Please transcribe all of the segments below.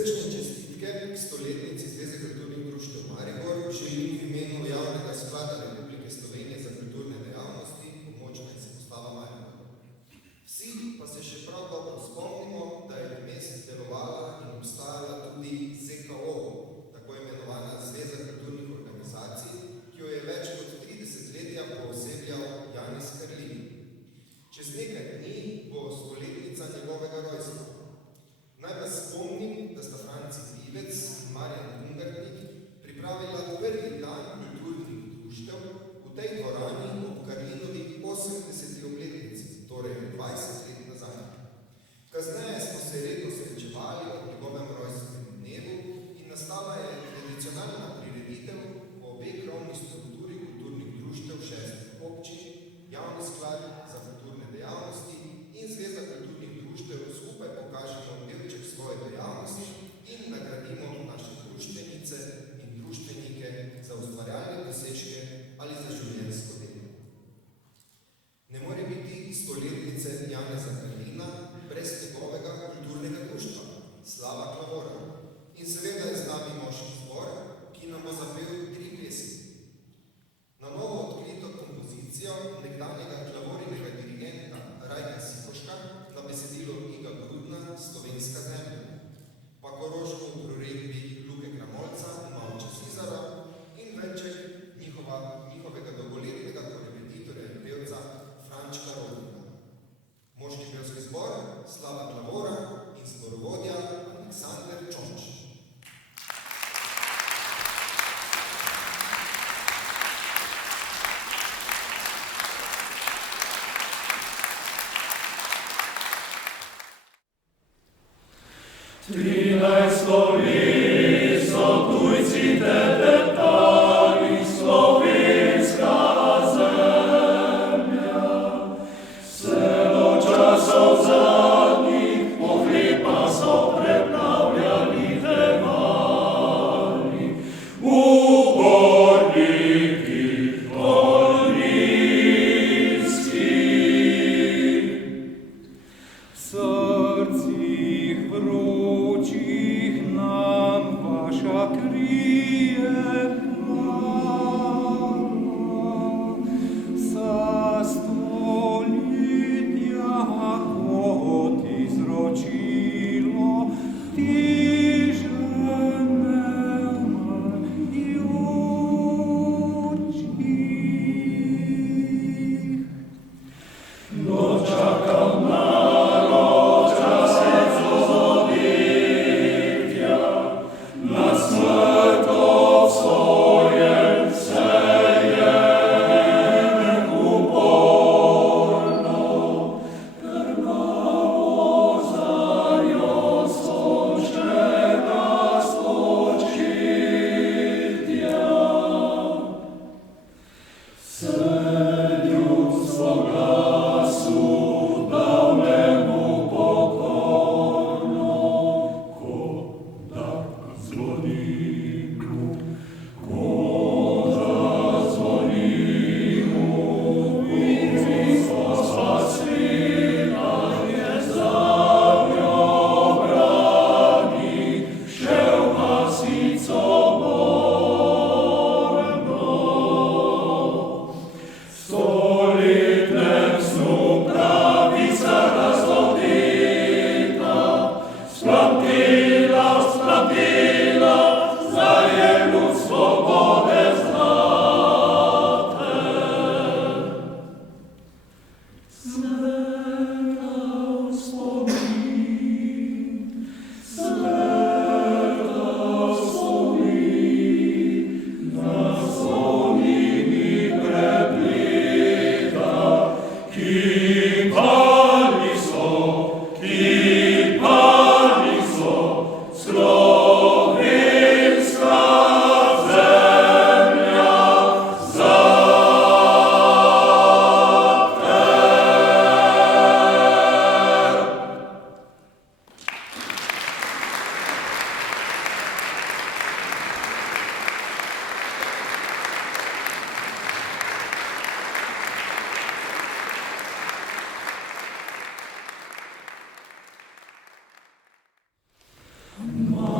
Prisrčne čestitke k stoletnici Zveze kulturnih društev Maribor želim v imenu Javnega sklada Republike Slovenije za kulturne dejavnosti območna izpostava Maribor. Vsi pa se še prav dobro spomnimo, da je vmes delovala in obstajala tudi ZKO, tako imenovana Zveza kulturnih organizacij, ki jo je več kot 30 letja poosebljal Janez Karlin. Čez nekaj dni bo stoletnica njegovega rojstva. Naj vas spomnim, da sta Franci Pivec in Marjan Ungarnik pripravila prvi dan kulturnih društev v tej dvorani ob Karlinovi 80. obletnici, torej 20 let nazaj. Kasneje smo se redno srečevali ob njegovem rojstvenem dnevu in nastala je tradicionalna prireditev po obeh krovni strukturi kulturnih društev 6 občin, Javni sklad za kulturne dejavnosti in Zveza kulturnih društev skupaj pokažemo delček svoje dejavnosti in nagradimo naše društvenice in društvenike za ustvarjalne dosežke ali za življenjsko delo. Ne more biti stoletnice Janeza Karlina brez njegovega kulturnega društva, Slava Klavora. In seveda je z nami moški zbor, ki nam bo zapel 3 pesmi. Na novo odkrito kompozicijo nekdanjega klavorinega dirigenta Rajka Sikoška na besedilo Iga Grudna Slovenska zemlja, pa Koroško v proredbi Luke Kramolca in Malča Cizara in venček njihovega dolgoletnega korepetitorja in pevca Frančka Rodnika. Moški pevski zbor Slava Klavora in zborovodja Aleksander Čonč. Trinajst let so tujci tepetali, slovenska zemlja. Vse do časov zadnjih pohlepa so preplavljali temali, uporniki olminski. Srcih vročih nam vaša krije hlava, za stoletja kot izročilo ti žemevajočih. Dočakal narod časec ozoditja, nad smrtjo obsojen se je uporno, krvavo zarjo sončnega spočitja. Ljudstvo glasu davnemu pokorno, ko da zvonimo, in Hristosa sveta je zadnjo brani, šel vasico borno. Stoletnem snu pravica razlodita, splantila, zdaj je ljud svobode zlate. Svetla spomin, na spomini prepleta, kipali so, slovenska zemlja za te. Ma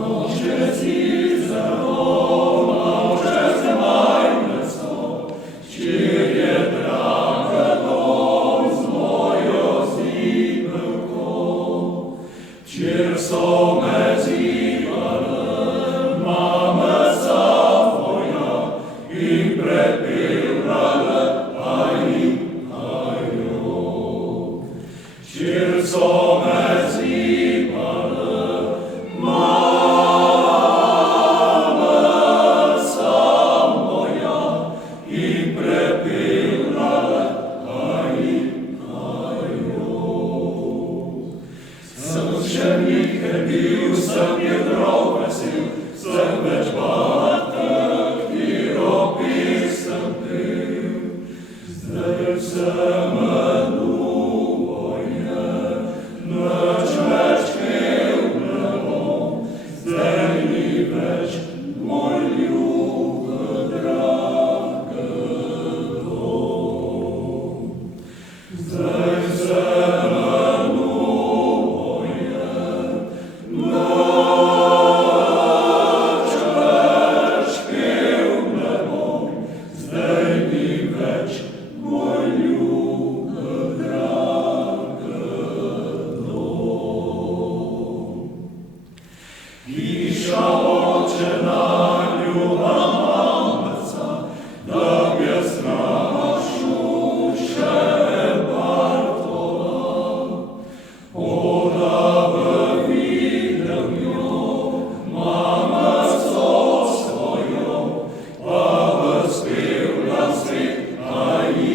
Hiša očena, ljuba mamica, da bi strašu še Bartola. Ona videl jo, mamico svojo, pa vzpel na svet, aji,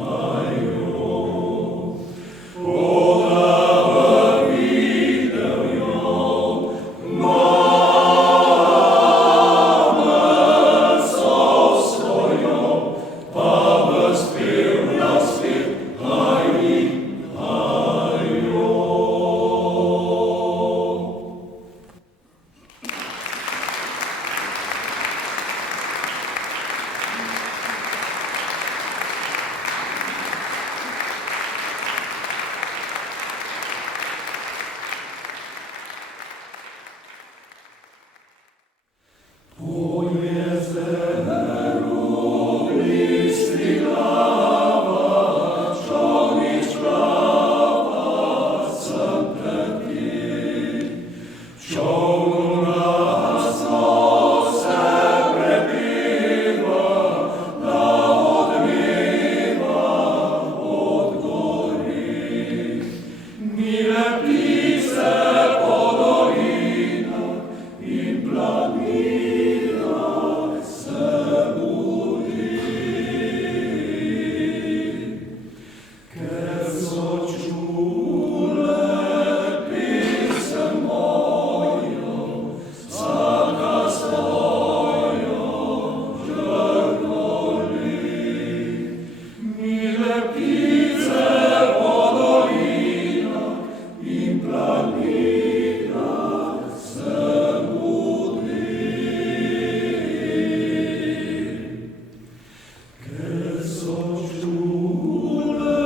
ajo. Ona videl jo, mamico svojo, pa vzpel na svet, aji, ajo. Po jezeru blistri lava, čolnič plava sem pred njim. Čolnu razno se prebiva, da odmeva od gori. Mile ptice po dolinah in planinah se budi. Ker so čule pesem mojo, vsaka svojo žrtvoli. Mile ptice po dolinah in planinah se budi. Ker so čule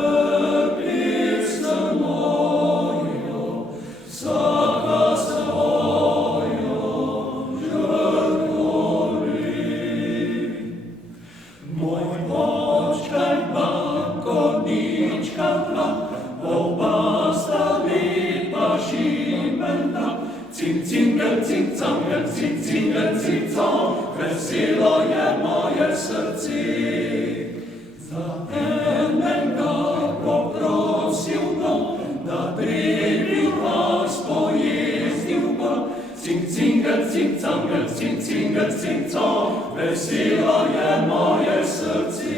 pesem mojo, vsaka svojo žrtvoli. Moj očkaj bankovnička dva, oba sta lepa šibenda. Cing, cingel, cing, cangel, cing, cingel, cing, cong, veselo je moje srce. Za enega poprosil bom, da drevi vas pojezdil bom. Cing, cingel, cing, cangel, cing, cingel, cing, cong, veselo je moje srce.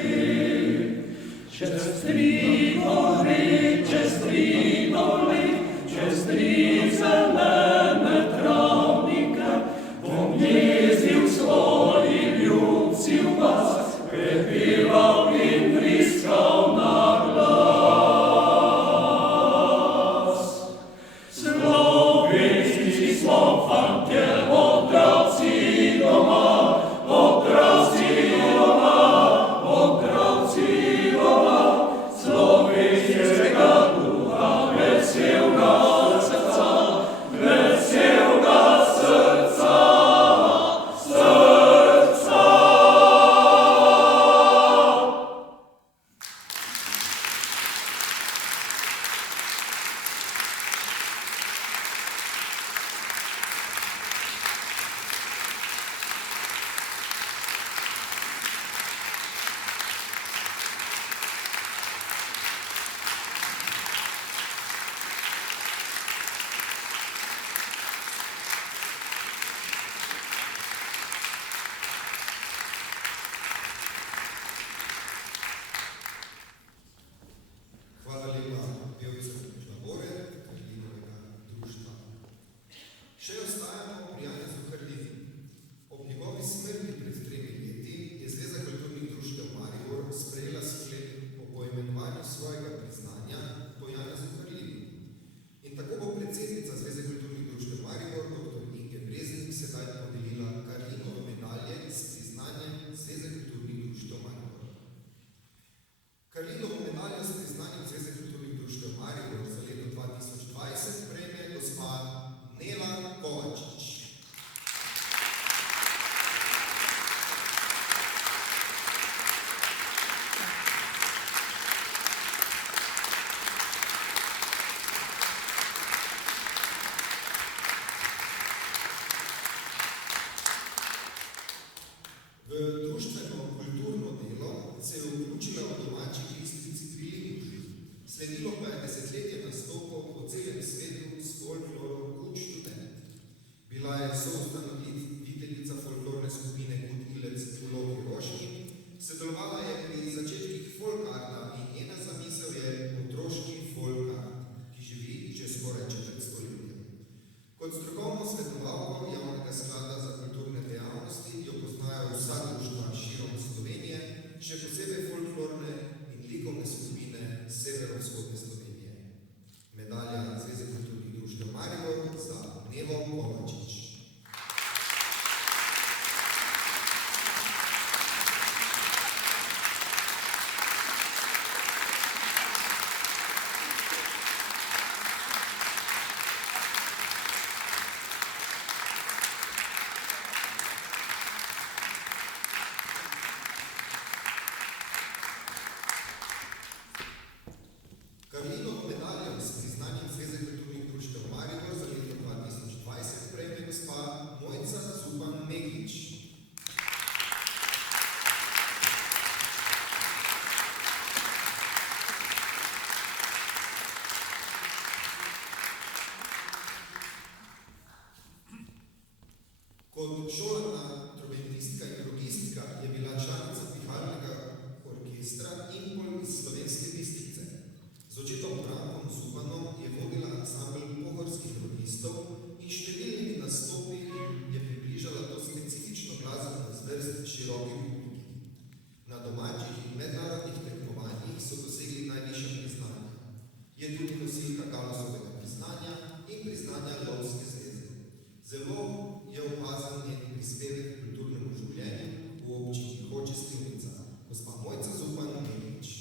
Čez tri gore, čez tri dole, čez tri zelene travnike, bom jezdil svoji ljubci v vas, prepeval in vriskal na glas. Slovenski smo fantje, otroci doma, otroci doma, otroci doma, slovenskega duha, veselga srca, veselga soustanoviteljica folklorne skupine Kud Ilec v Loki Roški. Sodelovala je pri začetkih folkarta in njena zamisel je otroški folkart, ki živi že skoraj četrt stoletja. Kot strokovno svetovalko Javnega sklada za kulturne dejavnosti jo poznajo vsa društva širom Slovenije, še posebej folklorne in likovne skupine severovzhodne Slovenije. Medalja Zveze kulturnih društev Maribor za Nevo Kovačič. Karlinovo medaljo s priznanjem Zveze kulturnih društev Maribor za leto 2020 prejme gospa Mojca Zupan Meglič. Kot šolana trompetista in rogistka je bila članica pihalnega orkestra Impol iz Slovenske Bistrice. Z očetom Brankom Zupanom je vodila ansambl pohorskih rogistov in številnimi nastopi je približala to specifično glasbeno zvrst široki publiki. Na domačih in mednarodnih tekmovanjih so dosegli najvišja priznanja. Je tudi nosilka Galusovega priznanja in priznanja Lovske zveze. Zelo je opazen njen prispevek k kulturnemu življenju v občini Hoče - Slivnica. Gospa Mojca Zupan Meglič.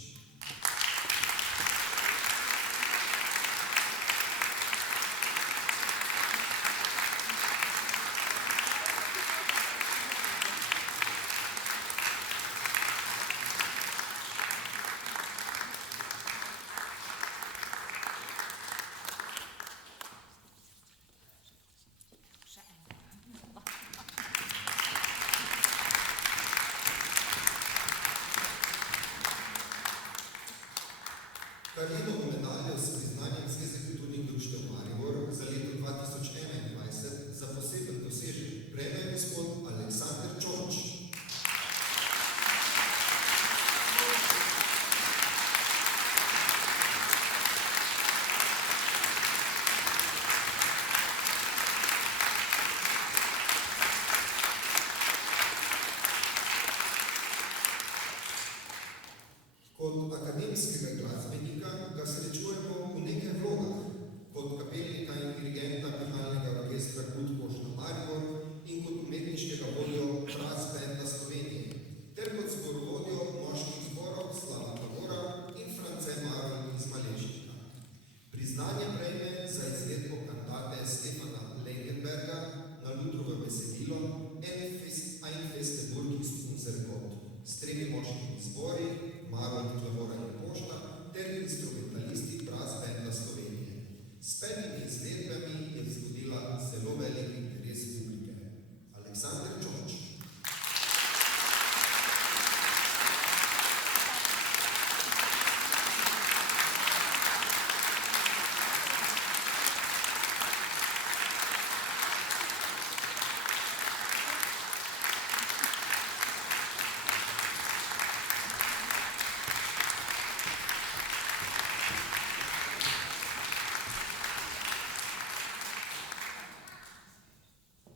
Karlinovo medaljo s priznanjem Zveze kulturnih društev Maribor za leto 2021 za poseben dosežek prejme gospod Aleksander Čonč. Kot akademskega glasbenika ga srečujemo v nekaj vlogah, kot kapelnika in dirigenta pihalnega orkestra Kud Pošta Maribor in kot umetniškega vodjo Brass Banda Slovenije, ter kot zborovodjo moških zborov Slava Tavora in France Marl iz Malešnika. Priznanje prejme za izvedbo kantate Stefana Lengenberga na Lutrovo besedilo Ein feste Burg ist unser Gott s 3 moškimi zbori Marold, Tavora in Pošta ter instrumentalisti Brass Banda Slovenije. S 5 izvedbami je vzbudila zelo velik interes publike. Aleksander Čonč.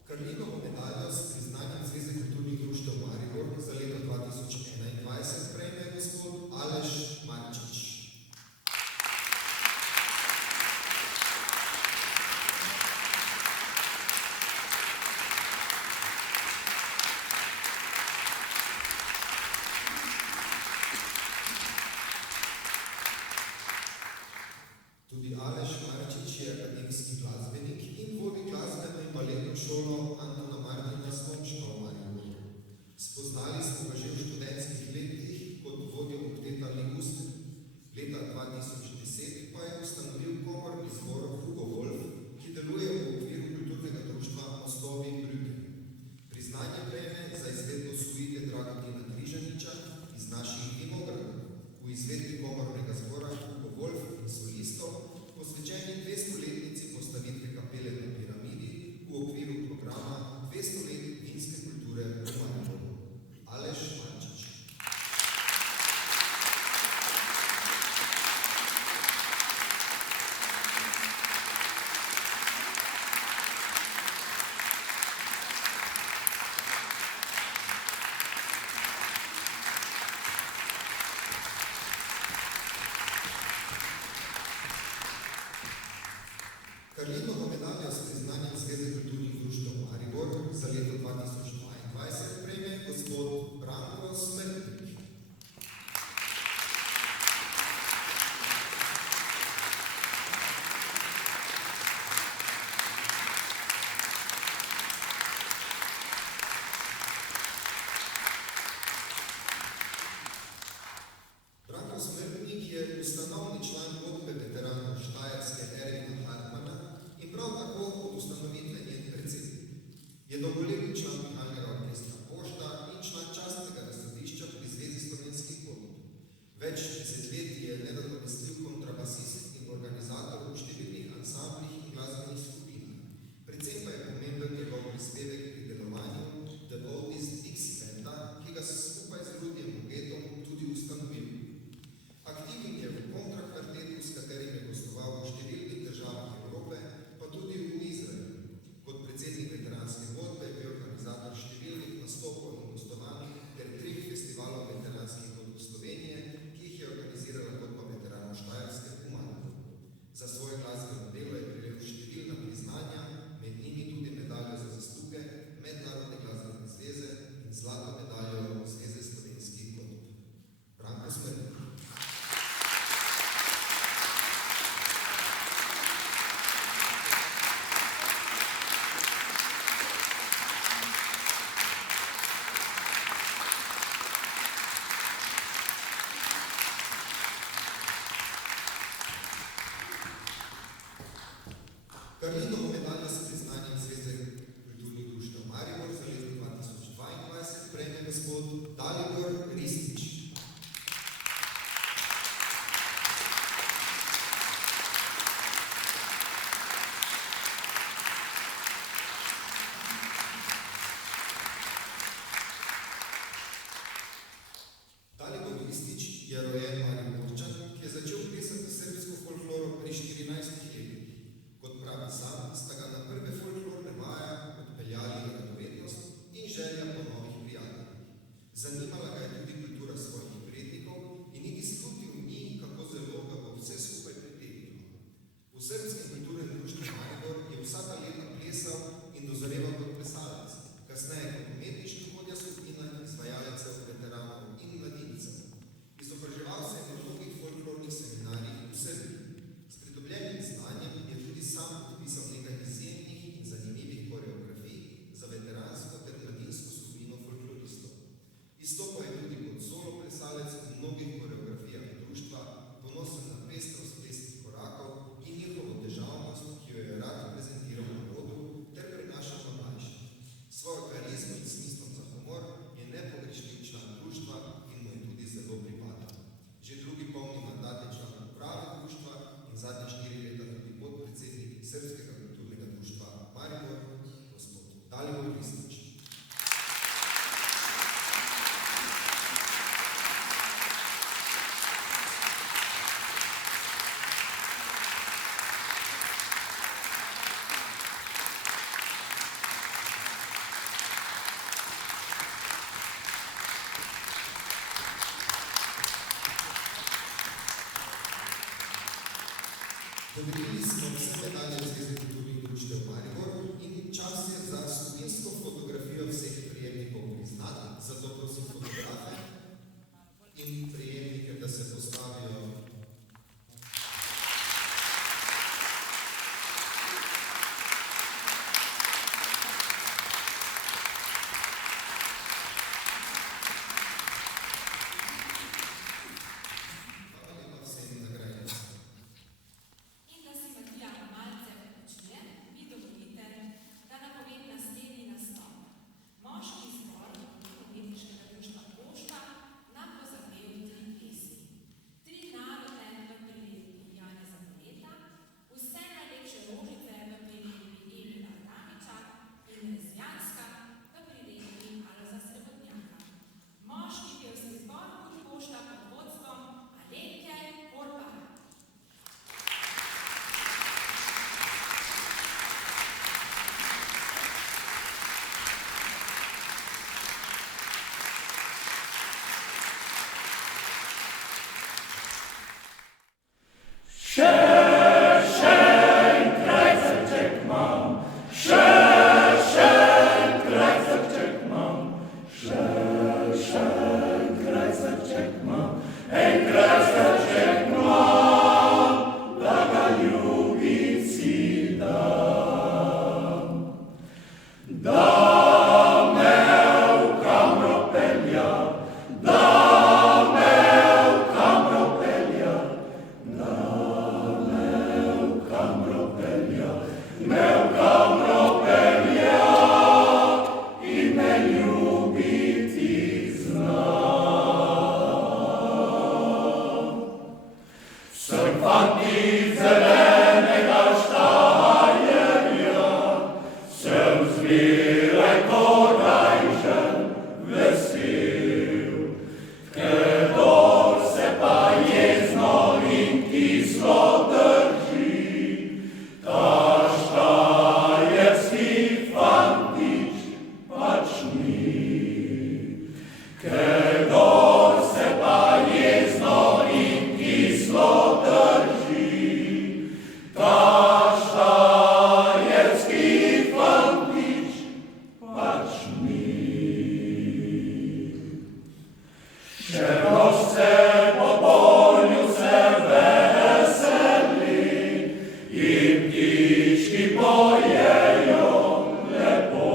Karlinovo medaljo s priznanjem Zveze kulturnih društev Maribor za leto 2021 prejme gospod Aleš Marčič. Tudi Aleš Marčič je akademski glasbenik in vodi glasbeno in baletno šolo Antona Je dolgoletni član pihalnega orkestra Pošta in član častnega razsodišča pri Zvezi slovenskih godb. Več desetletij je nenadomestljiv kontrabasist in organizator v številnih ansamblih in glasbenih skupinah. Predvsem pa je pomemben njegov prispevek pri delovanju The Oldies Dixie-benda, ki ga so skupaj z Rudijem Bogetom tudi ustanovili. Aktiven je v kontrakvartetu, s katerim je gostoval v številnih državah Evrope, pa tudi v Izraelu. Kot predsednik veteranske godbe je bil organizator številnih nastopov in gostovanj ter 3 festivalov veteranskih godb Slovenije, ki jih je organizirala godba veteranov Štajerske v Mariboru. Za svoje glasbeno delo je prejel številna priznanja, med njimi tudi medaljo za zasluge Mednarodne glasbene zveze in zlato medaljo Zveze slovenskih godb. Branko Smrdelj. Karlinovo medaljo s priznanjem Zveze kulturnih društev Maribor za leto 2022 prejme gospod Dalibor Ristić. Dalibor Ristić je rojen Mariborčan, ki je začel pisati srbsko folkloro pri 14 letih. Kot pravi sam, sta ga na prve folklorne vaje odpeljali radovednost in želja po novih prijateljih. Zanimala ga je tudi kultura svojih prednikov in niti slutil ni, kako zelo ga bo vse skupaj pritegnilo. V Srbskem kulturnem društvu Maribor je vsaka leta plesal in dozoreval kot plesalec, kasneje kot umetniški vodja skupina izvajalcev, veteranov in mladincev. Izobraževal se je na mnogih folklornih seminarjih v Srbiji. S pridobljenim znanjem je tudi sam podpisal nekaj izjemnih in zanimivih koreografij za veteransko ter mladinsko skupino folkloristov. Izstopal je tudi kot solo plesalec v mnogih koreografijah društva, ponosen na pestrost plesnih korakov in njihovo težavnost, ki jo je rad prezentiral narodu ter prenašal na mlajše. Svojo karizmo in smislom za humor je nepogrešljiv član društva in mu je tudi zelo pripadal. Že drugi polni mandat je član uprave društva in zadnje 4 leta tudi podpredsednik Srbskega kulturnega društva Maribor, gospod Dalibor Ristić. Podelili smo vse medalje Zveze kulturnih društev Maribor in čas je za skupinsko fotografijo vseh prejemnikov priznanj, zato prosim fotografe in prejemnike, da se postavijo. In da si Matija malce odpočije, mi dovolimo Kedor se pa jezno in kislo drži, ta štajerski fantič pač čeprav se po polju se veseli in ptički pojejo lepo.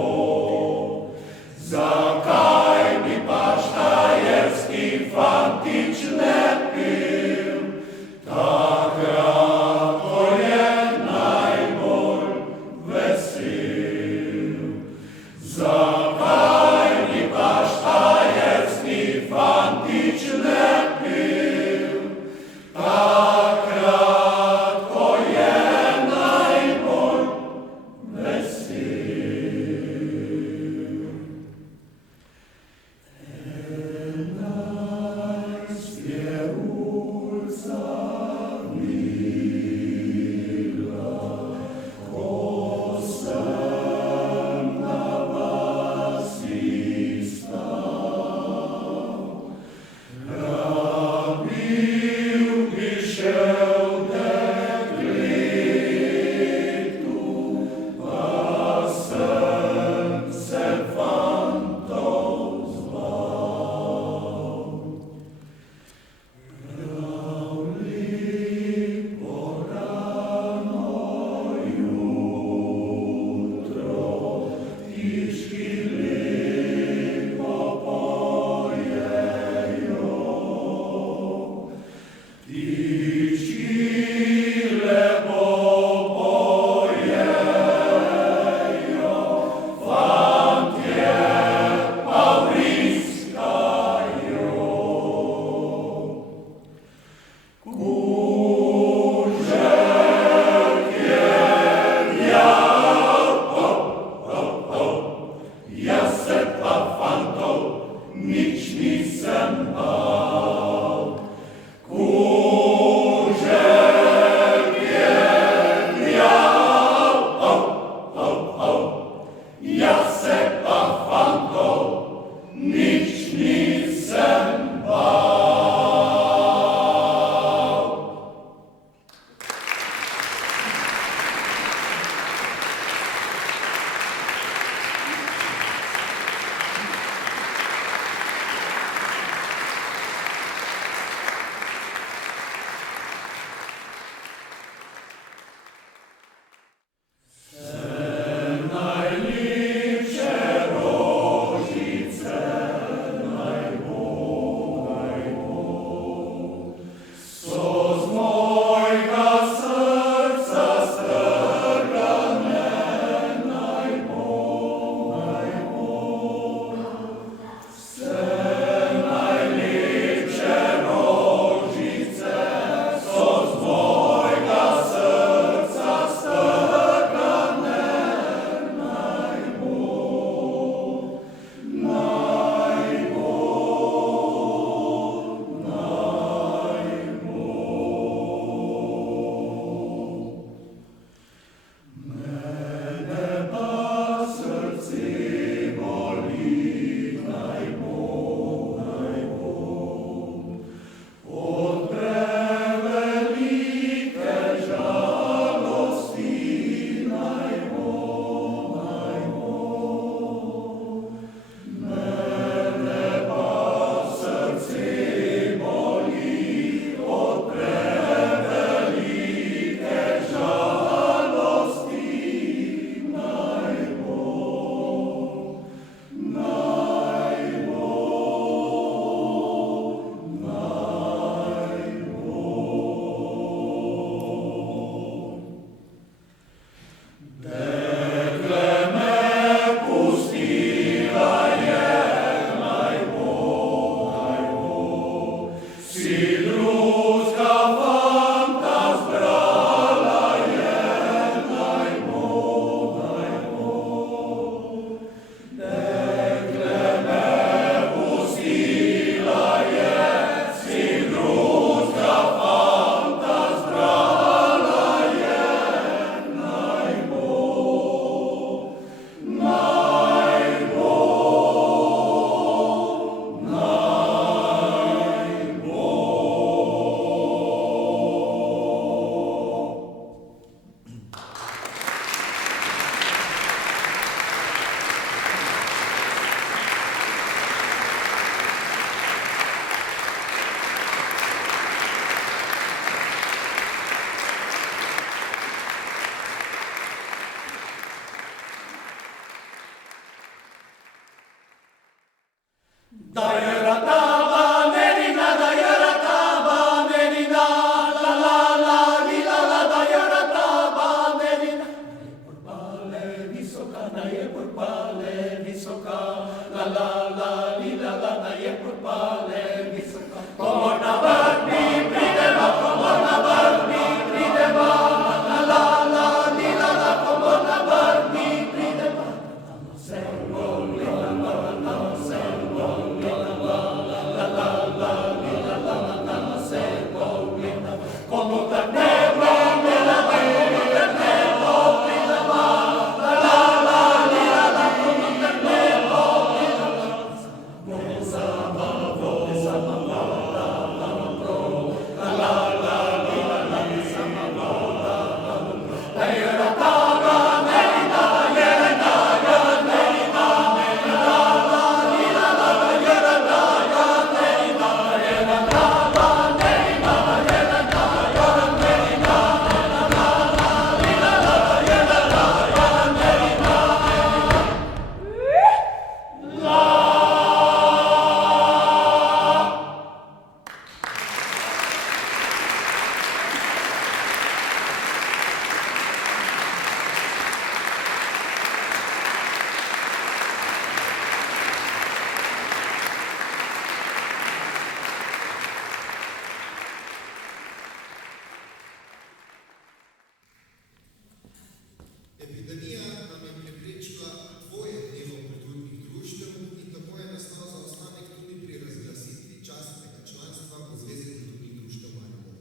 Epidemija nam je preprečila dvoje dnevov kulturnih društev in tako je nastal zaostanek tudi pri razglasitvi častnega članstva v Zvezi kulturnih društev Maribor,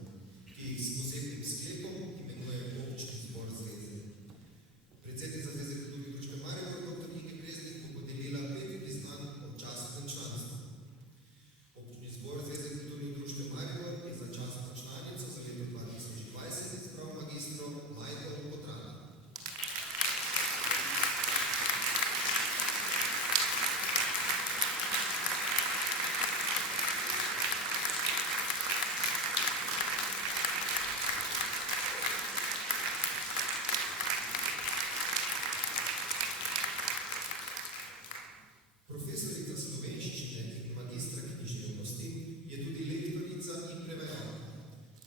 ki jih s posebnim sklepom imenuje občni zbor zveze. Predsednica Zveze kulturnih društev Maribor, dr. Nika Breznik, bo podelila 5 priznanj o častnem članstvu. Občni zbor Zveze kulturnih društev Maribor je za častno članico za leto 2020 izbral magistro Majdo Potrana. Profesorica slovenščine in magistra književnosti je tudi lektorica in prevajalka.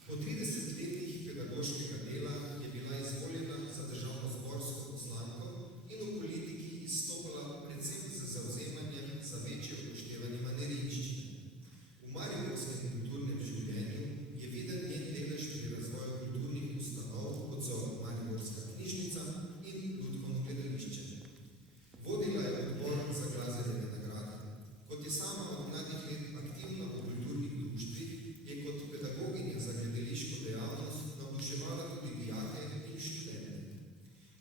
Po 30 letih pedagoškega dela je bila izvoljena za državnozborsko poslanko in v politiki izstopala predvsem z zavzemanjem za večje upoštevanje manjerinščine. V mariborskem kulturnem življenju je viden njen delež pri razvoju kulturnih ustanov, kot so Mariborska knjižnica in Lutkovno gledališče. Vodila je odbor za glasbene nagrade. Kot je sama od mladih let aktivna v kulturnih društvih, je kot pedagoginja za gledališko dejavnost navduševala tudi dijake in študente.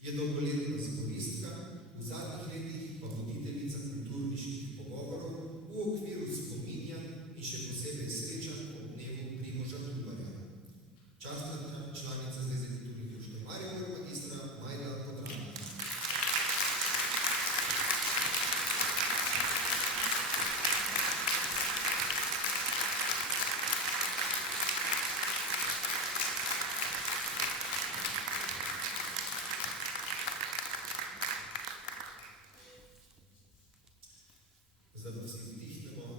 Je dolgoletna zboristka, v zadnjih letih pa voditeljica kulturniških pogovorov v okviru spominjanj in še posebej srečanj ob dnevu Primoža Trubarja. Častna članica Zveze kulturnih društev Maribor, magistra Majda Potrana. Zdaj pa si vdihnemo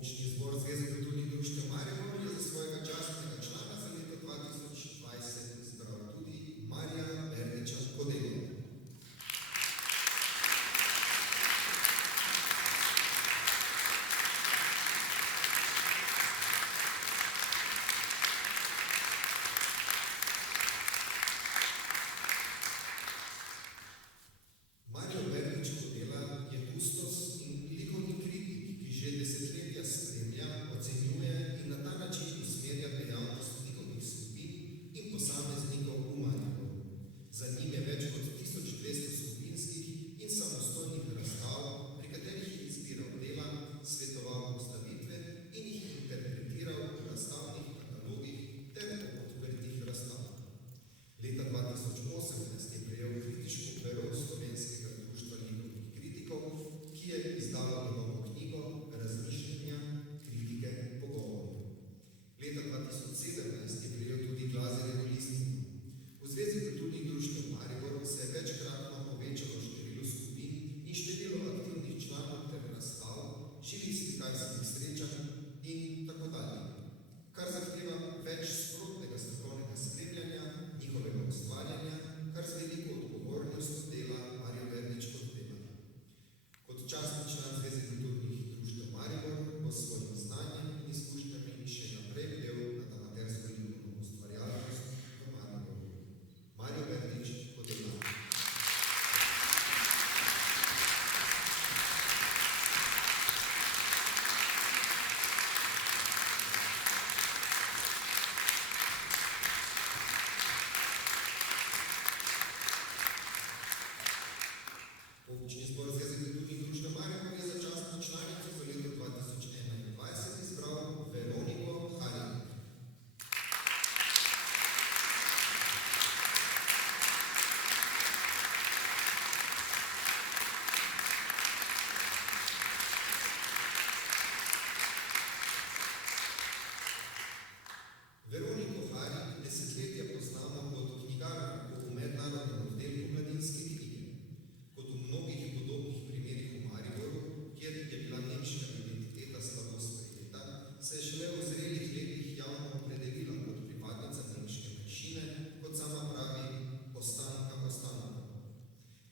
Občni zbor Zveze kulturnih društev Maribor je za svojega častnega člana za leto 2020 izbral tudi Marija Verliča Kodelo. Marijo Verlič Kodela je kustos in likovni kritik, ki že desetletja spremlja, ocenjuje in na ta način usmerja dejavnost likovnih skupin in posameznikov v Mariboru. Za njim je več kot 1200 skupinskih in samostojnih razstav, pri katerih je izbiral dela, svetoval postavitve in jih interpretiral v razstavnih katalogih ter odprtih razstavah. Leta 2018 je prejel kritiško pero Slovenskega društva likovnih kritikov, ki je izdalo njegovo knjigo Razmišljanja, kritike, pogovorov. Leta 2017 je prejel tudi Glazerjevo listino. V Zvezi kulturnih društev Maribor se je večkratno povečalo število skupin in število aktivnih članov ter razstav, živih slikarskih srečanj in tako dalje, kar zahteva več sprotnega strokovnega spremljanja njihovega ustvarjanja, kar z veliko odgovornost dela Marijo Verlič Kodela. Kot častni član Zveze kulturnih društev Maribor bo s svojim znanjem in izkušnjami še naprej bdel nad amatersko likovno ustvarjalnost v Mariboru. Marijo Verlič Kodela. Občni zbor Zveze kulturnih društev Maribor je za častno članico za leto 2021 izbral Veroniko Haring. Veroniko Haring desetletja poznamo kot knjigarko v mednarodnem oddelku Mladinske knjige. Kot v mnogih podobnih primerih v Mariboru, kjer je bila nemška identiteta slabo sprejeta, se je šele v zrelih letih javno opredelila kot pripadnica nemške manjšine, kot sama pravi, ostanka.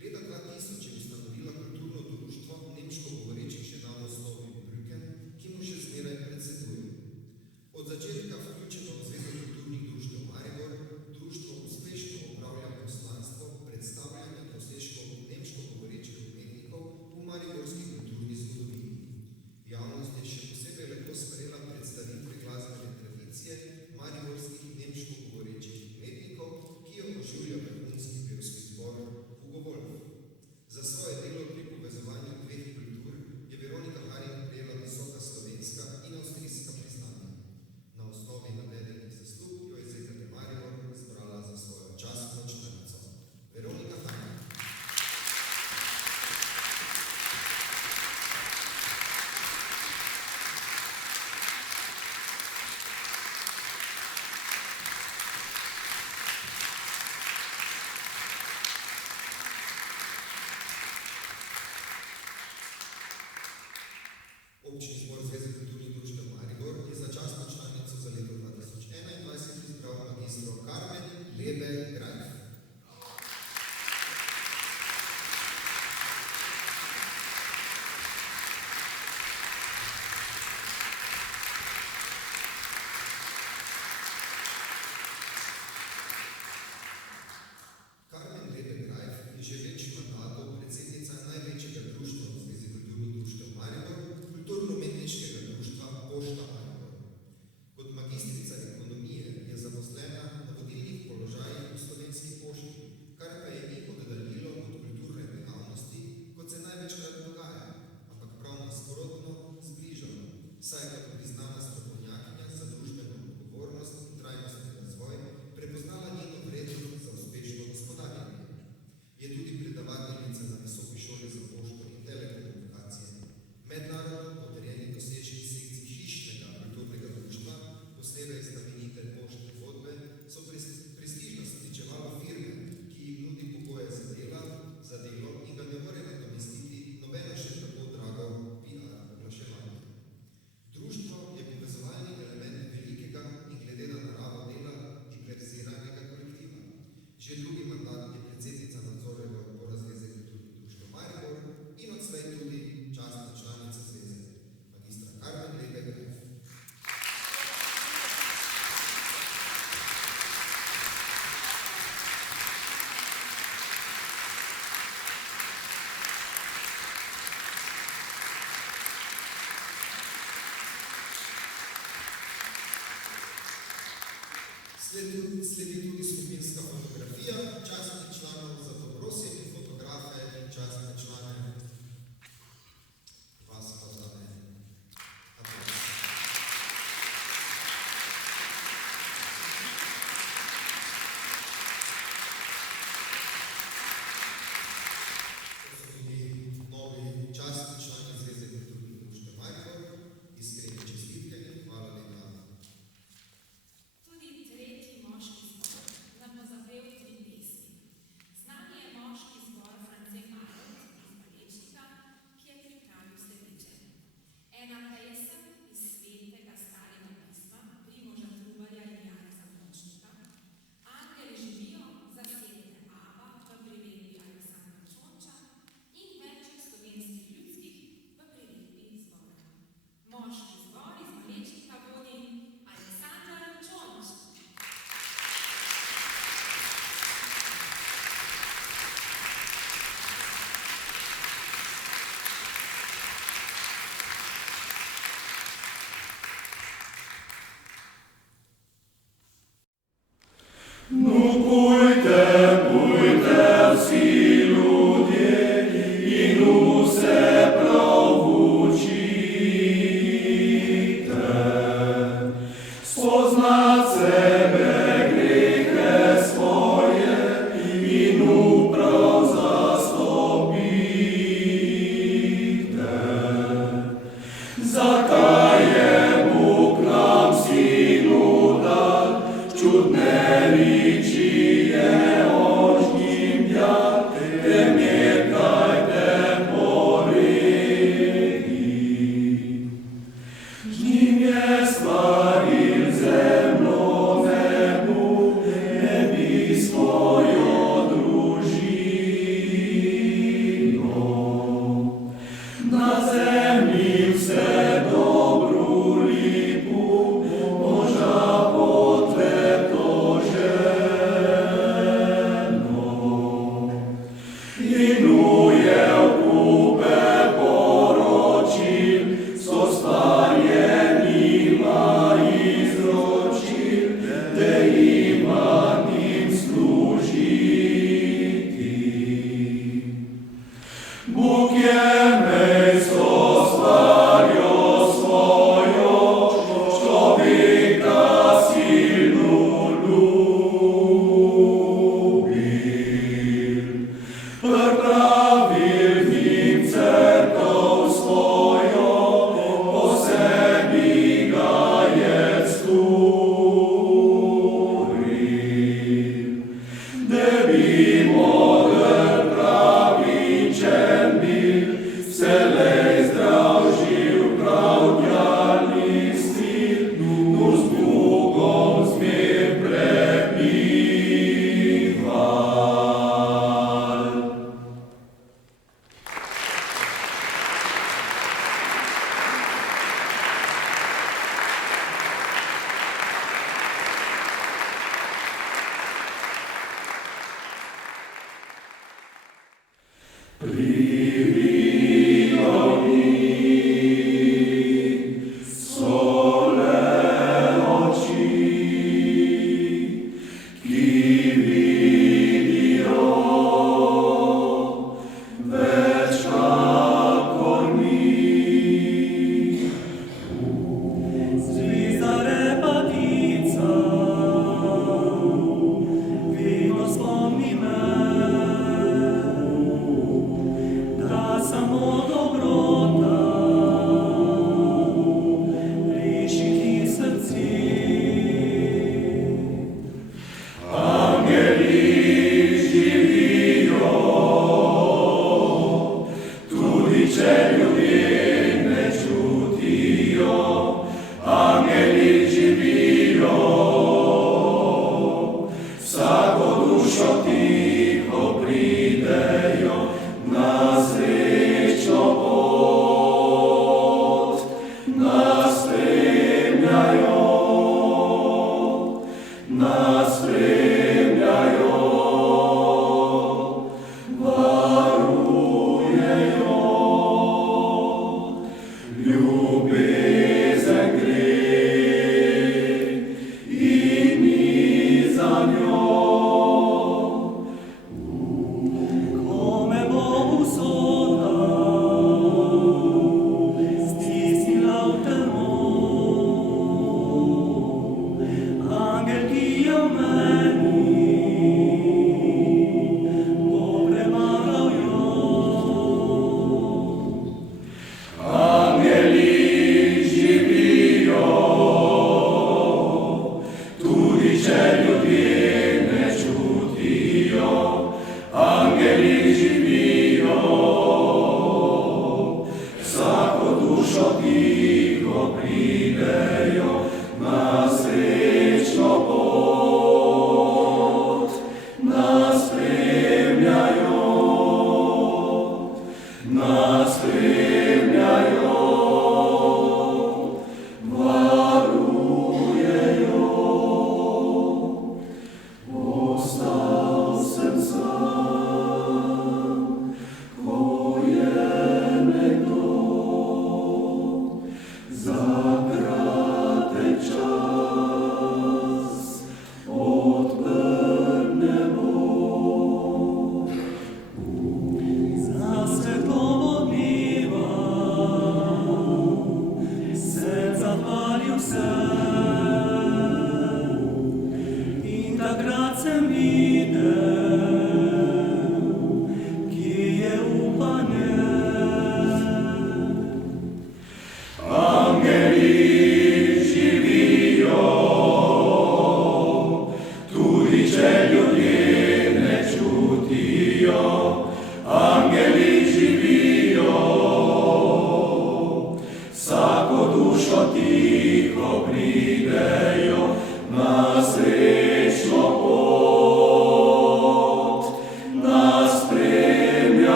Leta 2000 je ustanovila kulturno društvo nemško govorečih žena v osnovi Brücken, ki mu še zmeraj predseduje. Od začetka vključeno v Zvezo kulturnih društev Maribor, društvo uspešno opravlja poslanstvo predstavljanja dosežkov nemško govorečih umetnikov v mariborski kulturni zgodovini. Javnost je še posebej lepo sprejela predstavitve glasbene tradicije mariborskih nemško govorečih umetnikov, ki jo oživlja vrhunski pevski zbor Hugo Wolf. Za svoje delo pri povezovanju dveh kultur je Veronika Haring prejela visoka slovenska in avstrijska priznanja. Na osnovi navedenih zaslug jo je ZKT Maribor izbrala za svojo častno članico. Veronika Haring. Občni zbor Zveze kulturnih društev Maribor je za častno članico za leto 2021 izbral magistro Carmen Lebe Greif. Carmen Lebe Greif je že več mandatov predsednica največjega društva v Zvezi kulturnih društev Maribor, kulturno-umetniškega Sledi tudi skupinska fotografija častnih članov, zato prosim fotografe in častne člane vas pa vzame aplauz. To so bili novi častni člani Zveze kulturnih društev Maribor. Iskrene čestitke in hvala lepa. Tudi tretji moški zbor nam bo zapel 3 pesmi. Z nami je moški zbor France Marot iz Malečnika, ki je pripravil sledeče. Ena pesem iz svetega starega pisma Primoža Trubarja in Janeza Močnika, Angeli živijo, zasedbe Aba v priredbi Aleksandra Čonča in večjih slovenskih ljudskih v priredbi zbora. Moški zbor iz Malečnika vodi Aleksandar Čonč. Nu pujte vsi ljudje in vse pravučite, spoznat sebe, grehe svoje in prav zastopite. Zakaj je Bog nam sinu dal čudne riči je ožnjim djat, te nekajte poredi. Žnim je stvaril zemljo nebu, nebi svojo družino. Na zemlji vse dobro lipu, moža potleto ženo. In ujel kupe poročil, so stvarjenima izročil, te ima njim služiti. Bog je mesto stvarjo svojo, človeka silno ljubil. Pripravil njim cerkev svojo, po sebi ga je stvoril. Da bi mogel pravičen bil, vselej zdrav živ, pravdjalni stil, nu z Bogom zmer prebival. Privijo mi sole oči, ki vidijo več kakor mi. Zvizda repatica, vedno spomni me, da samo dobrota reši ti srci. Angeli živijo, tudi če ljudje ne čutijo. Angeli živijo, vsako dušo tiho pridejo na srečno pot, nas spremljajo, varujejo.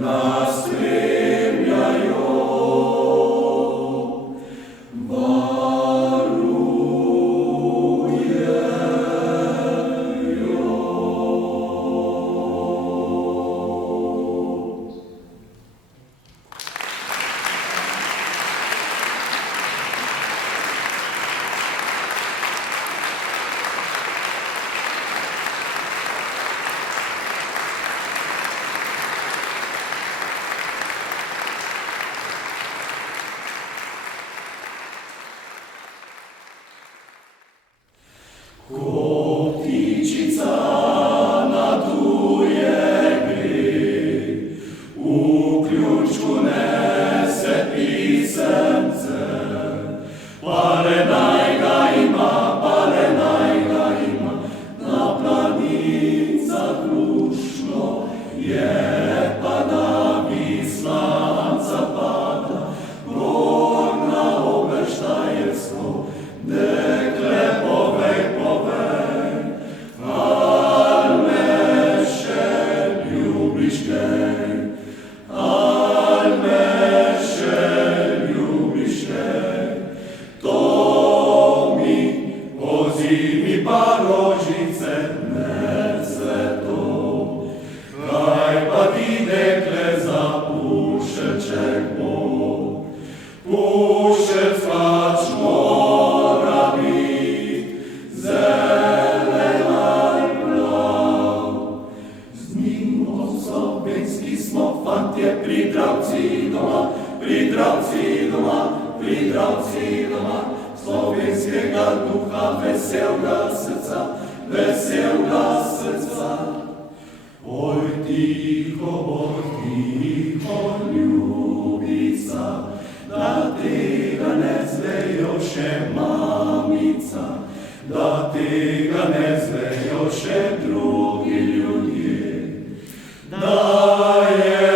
nas spremljajo, Koptičica naduje gre, v ključku nese pisemce, pale naj ga ima, na planicah luštno, je pa navislanca pada, gor na Oberštajersko, dekle povej, al me še ljubiš kaj, al me še ljubiš kaj, to mi pozimi pa rožice ne cveto, kaj pa ti dekle za pušeček bo, pušec pač mora bit, zelen ali plav. Z njim od slovenski smo fantje pridravci doma, slovenskega duha, veselga srca. Oj tiho, ljubica, da tega ne zvejo še mamica, da tega ne zvejo še drugi ljudje, da je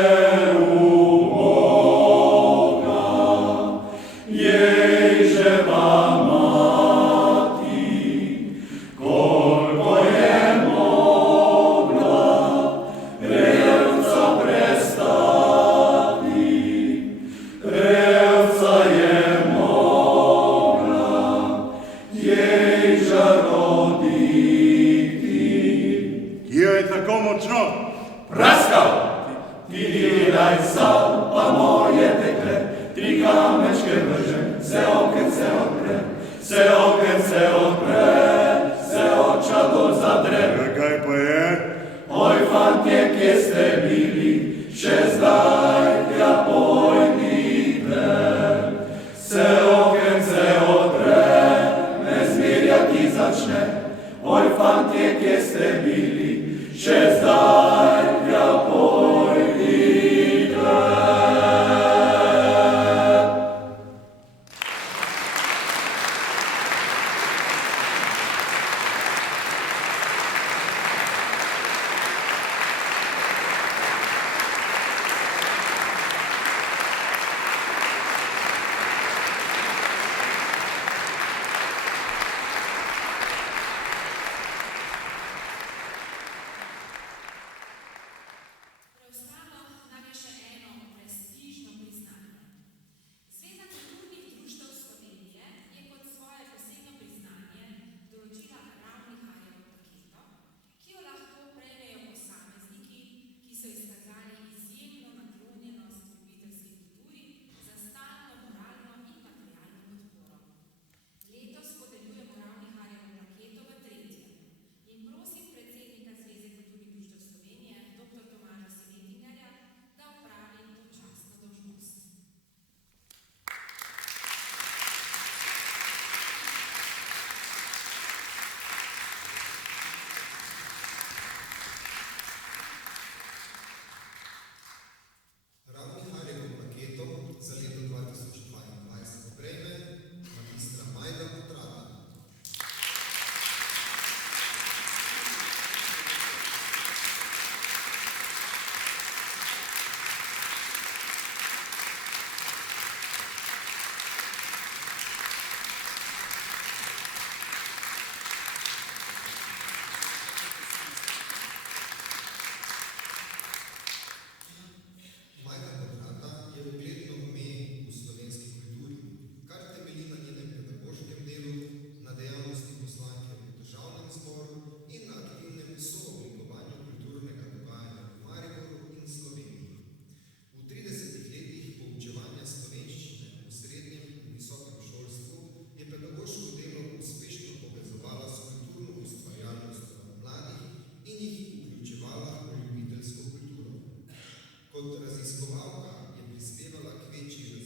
jej ževa mati, koliko je mogla revca prestati, revca je mogla jej žaroditi. Jo je tako močno? Praskal! Ti daj sal, pa moje dekle, tri kamečke vržem, se okence odpre, se oča dol zadre. Kaj pa je? Oj, fantje, kje ste bili, še zdaj tja pojdite. Se okence odpre, me zmerjati začne. Oj, fantje, kje ste bili, še zdaj tja pojdite. Kot raziskovalka je prispevala k večji